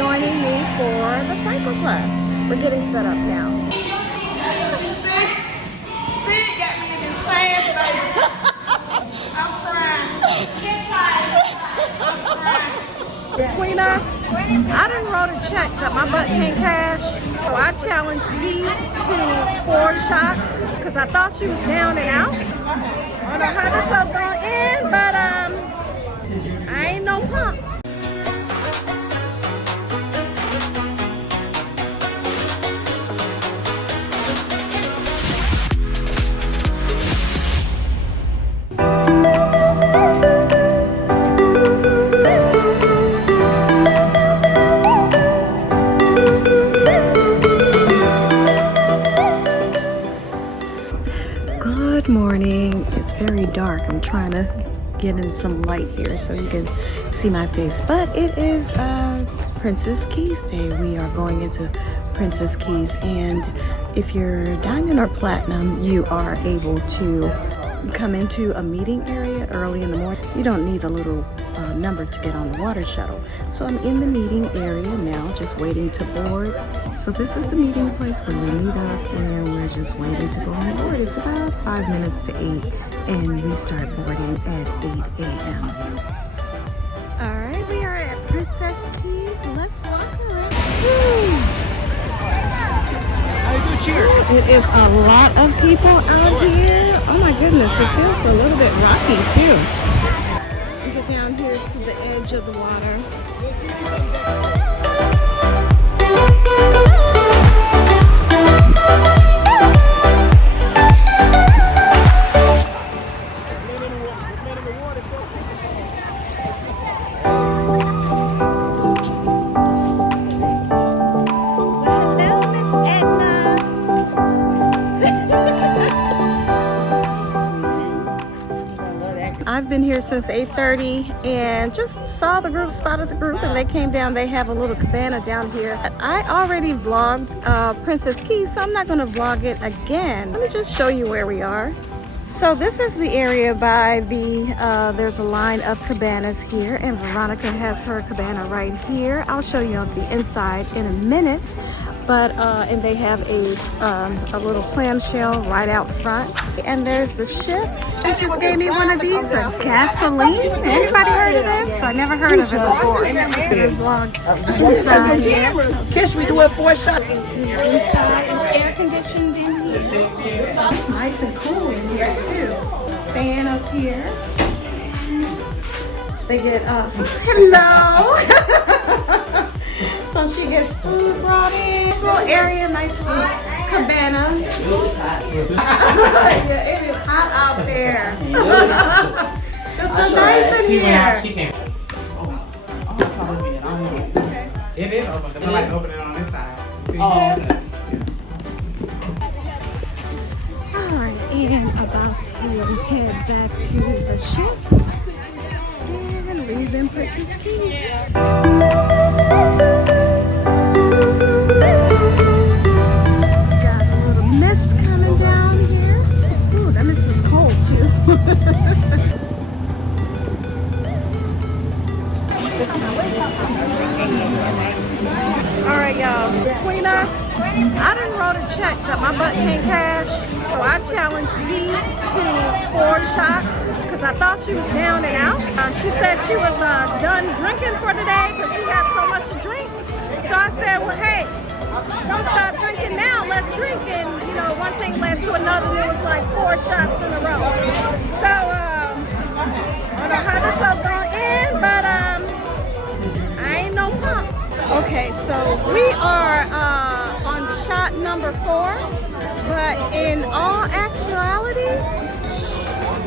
joining me for the cycle class. We're getting set up now. Sid got me in this class, baby. I'm trying. Between us, I done wrote a check that my butt can't cash. So I challenged V to 4 shots because I thought she was down and out. I don't know how this all gonna end, but I ain't no punk. Good morning. It's very dark. I'm trying to get in some light here so you can see my face. But it is Princess Keys Day. We are going into Princess Keys, and if you're diamond or platinum, you are able to come into a meeting area early in the morning. You don't need a little number to get on the water shuttle. So I'm in the meeting area now, just waiting to board. So this is the meeting place where we meet up, and we're just waiting to go on board. It's about 5 minutes to 8, and we start boarding at 8 a.m. All right, we are at Princess Keys. Let's walk around. It is a lot of people out here. Oh my goodness, it feels a little bit rocky too. We get down here to the edge of the water. I've been here since 8:30 and just saw the group, spotted the group, and they came down. They have a little cabana down here. I already vlogged Princess Keys, so I'm not going to vlog it again. Let me just show you where we are. So this is the area by the, there's a line of cabanas here, and Veronica has her cabana right here. I'll show you on the inside in a minute. But, and they have a little clamshell right out front. And there's the ship. She just gave me one of these, a gasoline. Anybody heard of this? I never heard of it before. Inside here. Kiss me to it 4 shots. Inside is air conditioned in here. It's nice and cool in here too. Fan up here. They get hello. So she gets food brought in. This little area, nice little cabana. Yeah, it is hot out there. It's so nice in here. It is open, because I like to open it on this side. Alright, and about to head back to the ship and leave in Princess Keys. Got a little mist coming down here. Ooh, that mist is cold too. Alright y'all, between us, I done wrote a check that my butt can't cash. So I challenged V to 4 shots because I thought she was down and out. She said she was done drinking for the day because she had so much to drink. So I said, well, hey, don't stop drinking now, let's drink. And, you know, one thing led to another, and it was like 4 shots in a row. So, I don't know how this all gonna end, but I ain't no punk. Okay, so we are on shot number 4, but in all actuality,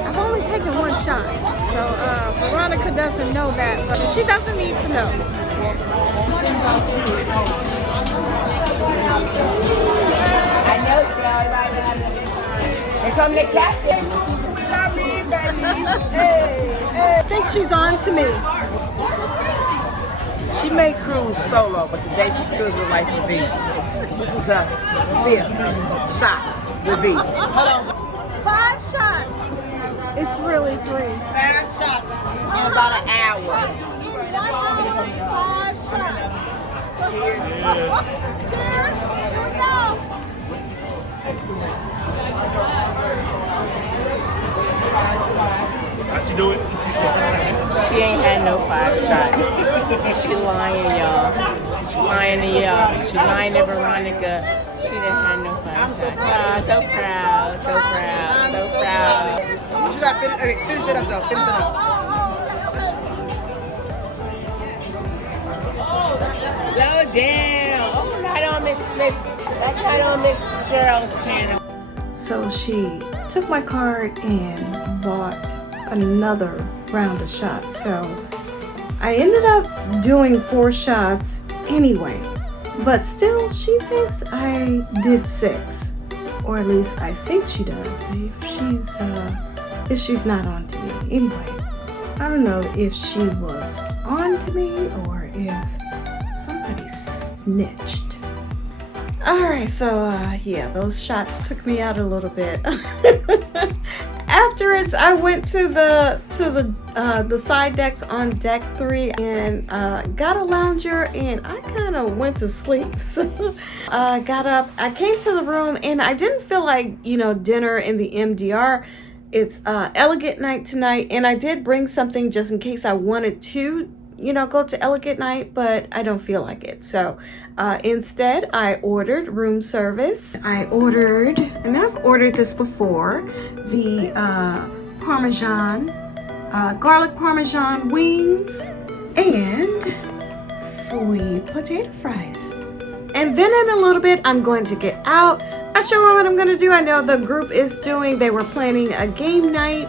I've only taken 1 shot. So Veronica doesn't know that, but she doesn't need to know. I know, here come the captain. I think she's on to me. She may cruise solo, but today she cruises like with V. This is a 5th shot with V. Hold on. 5 shots. It's really 3. 5 shots in about an hour. 5 shots. How'd you do it? She ain't had no 5 shots. She lying, y'all. She lying to y'all. She lying to Veronica. She didn't have no 5 shots. Oh, so proud, so proud, so proud. You got to finish it up though. Finish it up. Slow down. Oh, not on that's not on Miss Cheryl's channel. So she took my card and bought another round of shots. So I ended up doing 4 shots anyway, but still she thinks I did 6, or at least I think she does. If she's not on to me anyway. I don't know if she was on to me or if somebody snitched. Alright, so yeah, those shots took me out a little bit. Afterwards, I went to the side decks on deck 3 and got a lounger, and I kind of went to sleep. So I got up, I came to the room, and I didn't feel like, dinner in the MDR. It's elegant night tonight, and I did bring something just in case I wanted to go to elegant night, but I don't feel like it. So instead I ordered room service. I ordered, and I've ordered this before, the garlic parmesan wings and sweet potato fries. And then in a little bit I'm going to get out. Not sure what I'm going to do. I know the group is doing, they were planning a game night.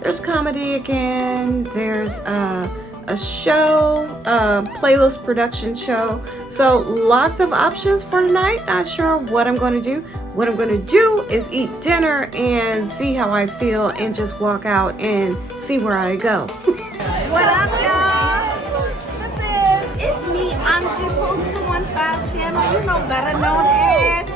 There's comedy again. There's a show, playlist production show. So lots of options for tonight. Not sure what I'm going to do. What I'm going to do is eat dinner and see how I feel and just walk out and see where I go. What up, y'all? It's me, Angie Pooh 215 channel. You know, better known as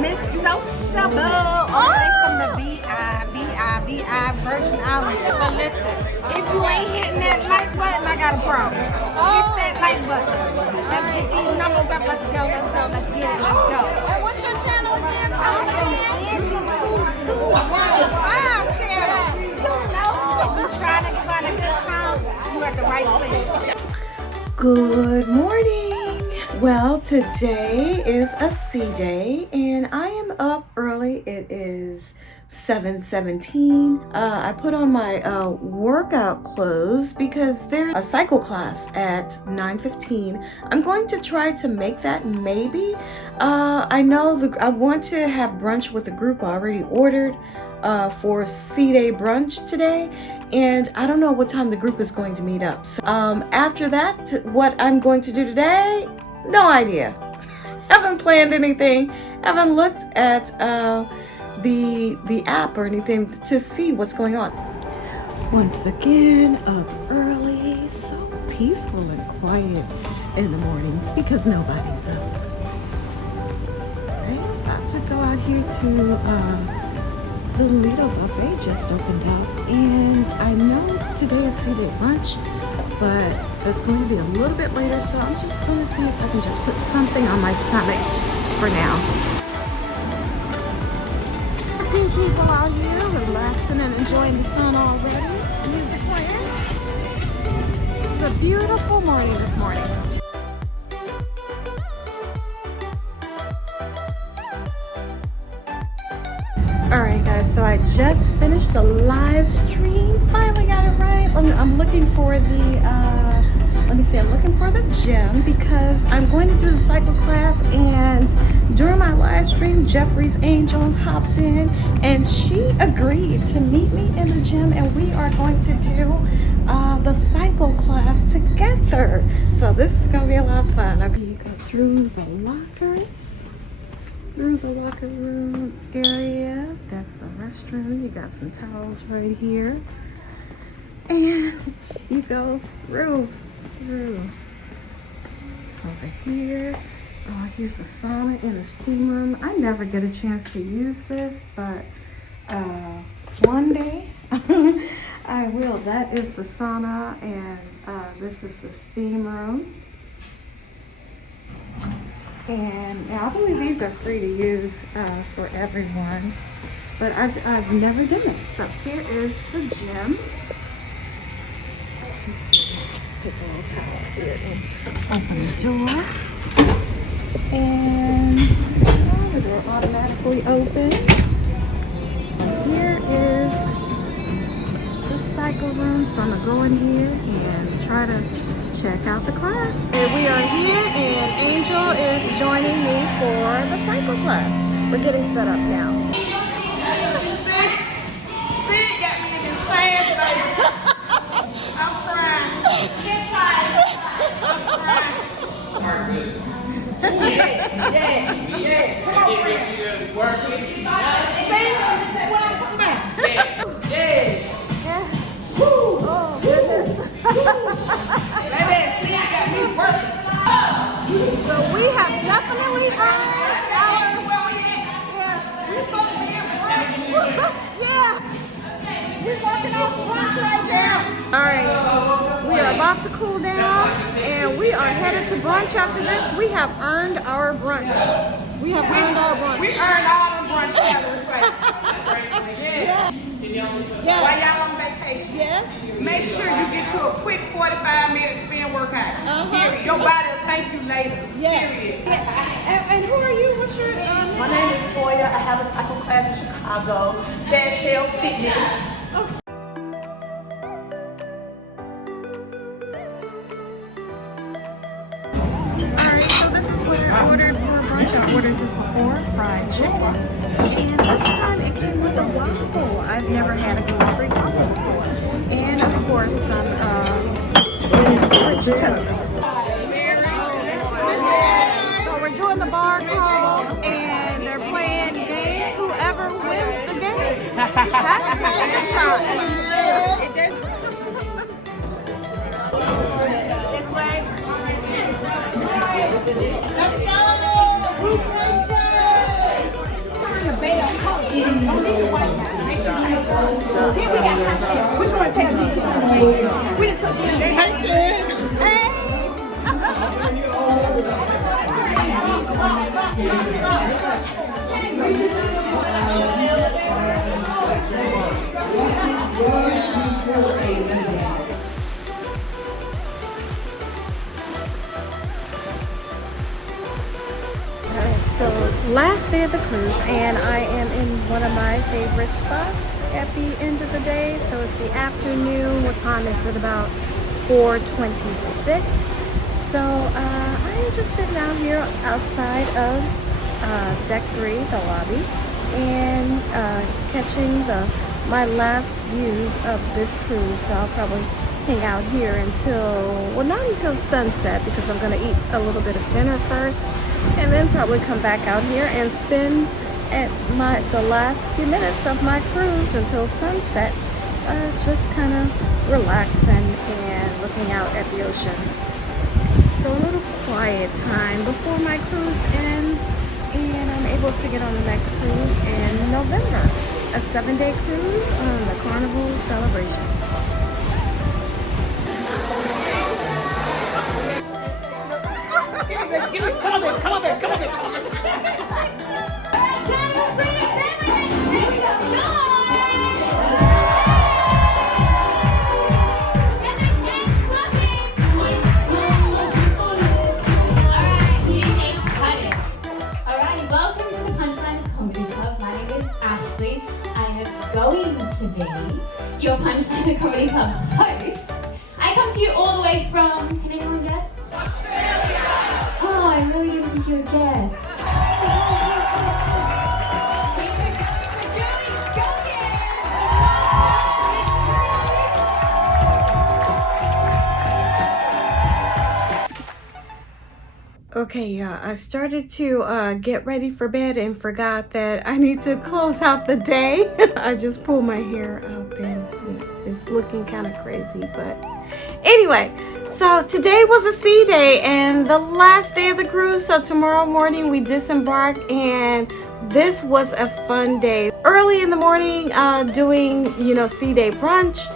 Miss Sociable, all the way from the VI Virgin Islands. But listen, if you ain't hitting that like button, I got a problem. Hit that like button. Let's get these numbers up. Let's go. Let's get it. Let's go. And what's your channel again? Tell me again. Angie Pooh 215 channel. You know, if you're trying to find a good time, you're at the right place. Good morning. Well, today is a C day and I am up early. It is 7:17. I put on my workout clothes because there's a cycle class at 9:15. I'm going to try to make that maybe. I know I want to have brunch with the group. I already ordered for C Day brunch today, and I don't know what time the group is going to meet up. So after that, what I'm going to do today, no idea. Haven't planned anything. Haven't looked at the app or anything to see what's going on. Once again, up early, so peaceful and quiet in the mornings because nobody's up. I'm about to go out here to the Lido Buffet just opened up, and I know today is C-Day brunch, but it's going to be a little bit later, so I'm just going to see if I can just put something on my stomach for now. A few people out here relaxing and enjoying the sun already. Music playing. It's a beautiful morning this morning. Alright guys, so I just finished the live stream. Finally got it right. I'm looking for I'm looking for the gym because I'm going to do the cycle class, and during my live stream, Jeffrey's Angel hopped in and she agreed to meet me in the gym, and we are going to do the cycle class together. So this is going to be a lot of fun. Okay, you go through the lockers. Through the locker room area, that's the restroom. You got some towels right here, and you go through over here. Oh, here's the sauna and the steam room. I never get a chance to use this, but one day I will. That is the sauna, and this is the steam room. And I believe these are free to use for everyone, but I've never done it. So here is the gym. Let's see, take a little towel here and open the door. And the door automatically opens. Here is the cycle room, so I'm gonna go in here and try to check out the class. And we are here and Angel is joining me for the cycle class. We're getting set up now. Sid got me in this class, baby. I'm trying. I'm trying. Yeah. Come on, friend. Woo! Oh, goodness. So we have definitely earned our... Yeah. We're working off brunch right now. All right. We are about to cool down, and we are headed to brunch after this. We have earned our brunch. We earned all the brunch calories, right? Yes. While y'all on vacation, yes. Make sure you get you a quick 45-minute spin workout. Period. Your body will thank you later. Yes. Period. And who are you? What's your My name is Toya. I have a cycle class in Chicago. That's Hell Fitness. Alright, so this is what I ordered for brunch. I ordered this before, fried chicken. And this time it came with a waffle. I've never had a gluten-free waffle before. And of course some French toast. So we're doing the bar crawl and they're playing games. Whoever wins the game has to take a shot. This way. Let's go! Which one take this? We just took this. Alright, so last day of the cruise, and I am in one of my favorite spots at the end of the day. So it's the afternoon. What time is it? About 4:26. So I am just sitting out here outside of deck 3, the lobby, and catching my last views of this cruise. So I'll probably hang out here until, well, not until sunset, because I'm going to eat a little bit of dinner first and then probably come back out here and spend the last few minutes of my cruise until sunset, just kind of relaxing and looking out at the ocean. So a little quiet time before my cruise ends, and I'm able to get on the next cruise in November, a 7-day cruise on the Carnival celebration. Come on, babe. Welcome to the Punchline Comedy Club. My name is Ashley. I am going to be your Punchline Comedy Club host. I come to you all the way from, can anyone guess? Australia! Oh, I really didn't think you would guess. Okay, I started to get ready for bed and forgot that I need to close out the day. I just pulled my hair up and it's looking kind of crazy, but anyway, so today was a sea day and the last day of the cruise. So tomorrow morning we disembark, and this was a fun day. Early in the morning, doing sea day brunch.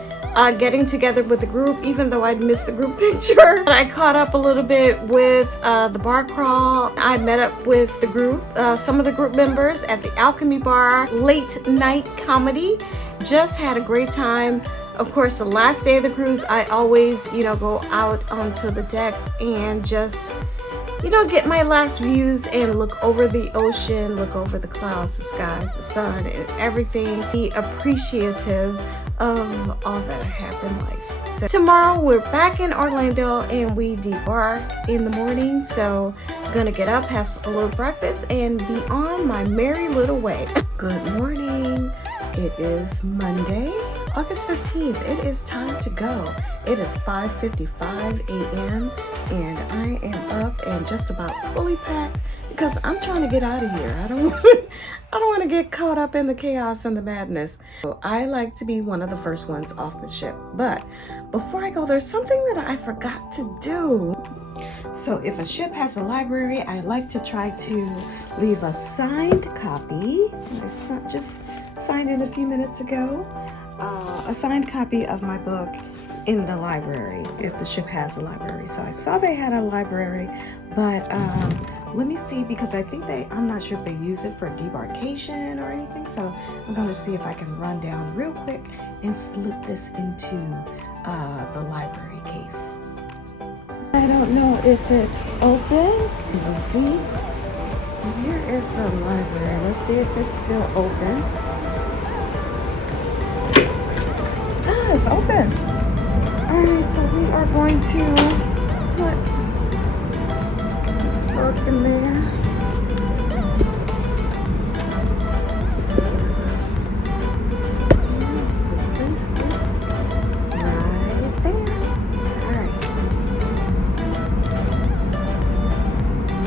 getting together with the group, even though I'd missed the group picture. I caught up a little bit with the bar crawl. I met up with the group, some of the group members at the Alchemy Bar, late night comedy. Just had a great time. Of course, the last day of the cruise, I always, go out onto the decks and just, get my last views and look over the ocean, look over the clouds, the skies, the sun, and everything. Be appreciative of all that I have in life. So tomorrow we're back in Orlando and we debark in the morning. So I'm gonna get up, have a little breakfast, and be on my merry little way. Good morning. It is Monday, August 15th. It is time to go. It is 5:55 a.m. and I am up and just about fully packed because I'm trying to get out of here. I don't want to get caught up in the chaos and the madness. So I like to be one of the first ones off the ship. But before I go, there's something that I forgot to do. So if a ship has a library, I like to try to leave a signed copy. I just signed in a few minutes ago. A signed copy of my book in the library if the ship has a library. So I saw they had a library, but let me see, because I think I'm not sure if they use it for debarkation or anything. So I'm going to see if I can run down real quick and slip this into the library case. I don't know if it's open. We'll see. Here is the library. Let's see if it's still open. Ah, it's open. Alright, so we are going to put this book in there. Place this right there. Alright.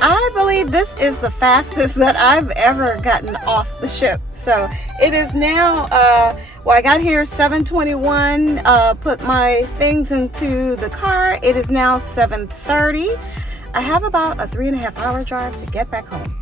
I believe this is the fastest that I've ever gotten off the ship. So it is now, I got here 7:21, put my things into the car. It is now 7:30. I have about a 3.5 hour drive to get back home.